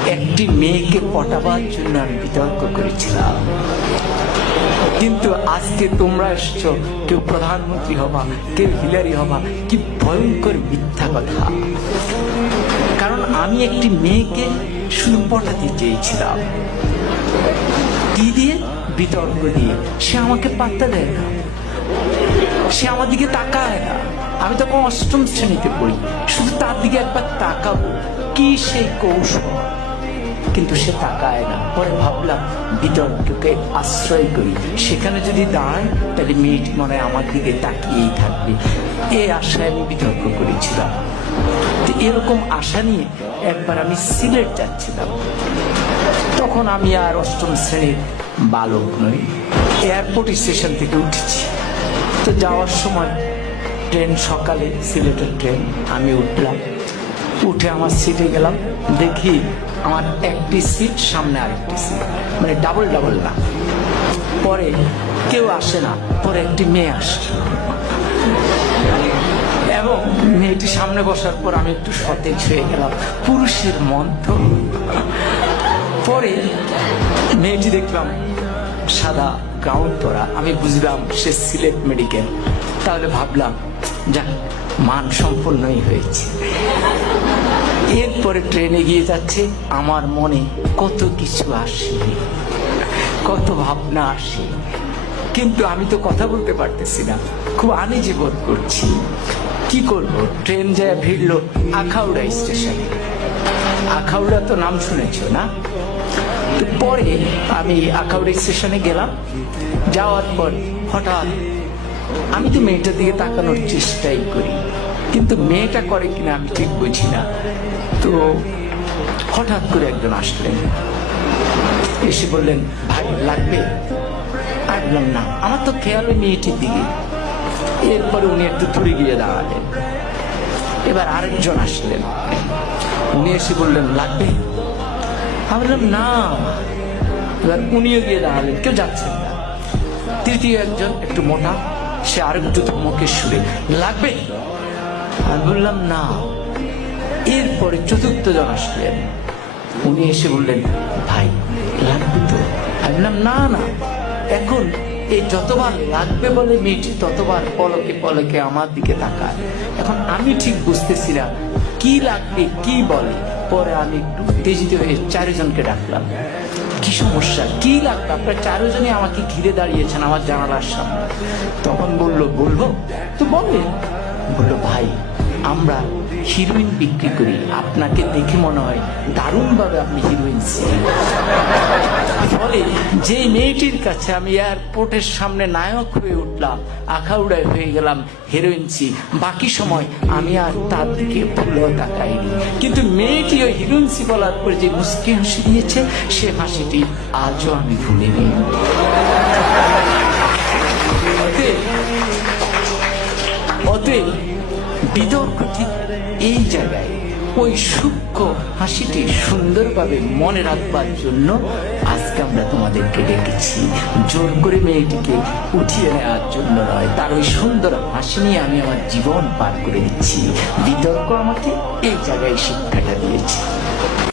একটি মেয়েকে পটাবার জন্য আমি বিতর্ক করেছিলাম। কিন্তু আজকে তোমরা এসছো, কেউ প্রধানমন্ত্রী হবা, কেউ হিলারি হবা। কি ভয়ঙ্কর মিথ্যা কথা! কারণ আমি একটি মেয়েকে শুধু পটাতে চেয়েছিলাম। কি দিয়ে? বিতর্ক দিয়ে। সে আমাকে পাত্তা দেয় না, সে আমার দিকে তাকায় না। আমি তখন অষ্টম শ্রেণীতে পড়ি, শুধু তার দিকে একবার তাকাবো, কি সেই কৌশল, কিন্তু সে তাকায় না। পরে ভাবলাম বিতর্ককে আশ্রয় করি, সেখানে যদি দাঁড়ায় তাহলে মেয়েটি মনে হয় আমার দিকে তাকিয়েই থাকবে। এই আশায় আমি বিতর্ক করেছিলাম। এরকম আশা নিয়ে একবার আমি সিলেট যাচ্ছিলাম। তখন আমি আর অষ্টম শ্রেণীর বালক নই, এয়ারপোর্ট স্টেশন থেকে উঠেছি। তো যাওয়ার সময় ট্রেন, সকালে সিলেটের ট্রেন, আমি উঠলাম। উঠে আমার সিটে গেলাম, দেখি আমার একটি সিট, সামনে আরেকটি সিট, মানে ডাবল ডাবল না। পরে কেউ আসে না, পরে একটি মেয়ে আসে এবং মেয়েটি সামনে বসার পর আমি একটু সতেজ হয়ে গেলাম। পুরুষের মন তো। পরে মেয়েটি দেখলাম সাদা গাউন পরা, আমি বুঝলাম সে সিলেট মেডিকেল। তাহলে ভাবলাম যাক, মান সম্পন্নই হয়েছে। এরপরে ট্রেনে গিয়ে যাচ্ছে, আমার মনে কত কিছু আসে, কত ভাবনা আসে, কিন্তু আমি তো কথা বলতে পারতেছি না, খুব আনইজি বোধ করছি। কি করব? ট্রেন যায় ভিড়লো আখাউড়া স্টেশনে। আখাউড়া তো নাম শুনেছো না? তো পরে আমি আখাউড়া স্টেশনে গেলাম। যাওয়ার পর হঠাৎ আমি তো মেয়েটার দিকে তাকানোর চেষ্টাই করি, কিন্তু মেয়েটা করে কিনা আমি ঠিক বুঝি না। তো হঠাৎ করে একজন আসলেন, এসে বললেন, ভাই লাগবে? আমি বললাম না, আমার তো খেয়াল ওই মেয়েটির দিকে। এরপরে উনি একটু দূরে গিয়ে দাঁড়ালেন। এবার আরেকজন আসলেন, উনি এসে বললেন লাগবে? আমি বললাম না। এবার উনিও গিয়ে দাঁড়ালেন, কেউ যাচ্ছেন না। তৃতীয় একজন একটু মোটা, সে আরেকটু ধমকের সুরে, লাগবে? আমি বললাম না। এরপরে চতুর্থ জন আসলেন, উনি এসে বললেন, ভাই লাগবে তো? আমি বললাম না না। এখন এই যতবার লাগবে বলে মেয়েটি ততবার পলকে পলকে আমার দিকে তাকায়। এখন আমি ঠিক বুঝতেছি না কি লাগবে, কি বলে। পরে আমি একটু উত্তেজিত হয়ে চারজনকে ডাকলাম, কি সমস্যা, কি লাগবে? আপনারা চারজনই আমাকে ঘিরে দাঁড়িয়েছেন আমার জানালার সামনে। তখন বললো, বলবো তো বলেন। বললো, ভাই আমরা হিরোইন বিক্রি করি, আপনাকে দেখে মনে হয় দারুণভাবে আপনি হিরোইন। ফলে যে মেয়েটির কাছে আমি এয়ারপোর্টের সামনে নায়ক হয়ে উঠলাম, আখাউড়ায় হয়ে গেলাম হিরোইনসি, বাকি সময় আমি আর তার দিকে ভুলেও তাকাইনি। কিন্তু মেয়েটি ওই হিরোইনসি বলার পর যে মুচকি হাসি দিয়েছে, সে হাসিটি আজও আমি ভুলিনি। অতএব বিতর্ক ঠিক এই জায়গায়, ওই সূক্ষ্ম হাসিটি সুন্দরভাবে মনে রাখবার জন্য আজকে আমরা তোমাদেরকে ডেকেছি। জোর করে মেয়েটিকে উঠিয়ে নেওয়ার জন্য নয়, তার ওই সুন্দর হাসি নিয়ে আমি আমার জীবন পার করে দিচ্ছি। বিতর্ক আমাকে এই জায়গায় শিক্ষাটা দিয়েছে।